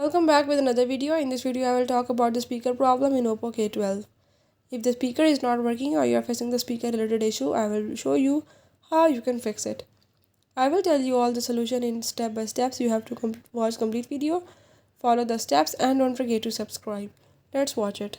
Welcome back with another video. In this video, I will talk about the speaker problem in Oppo K12. If the speaker is not working or you are facing the speaker related issue, I will show you how you can fix it. I will tell you all the solution in step by steps. You have to watch complete video, follow the steps and don't forget to subscribe. Let's watch it.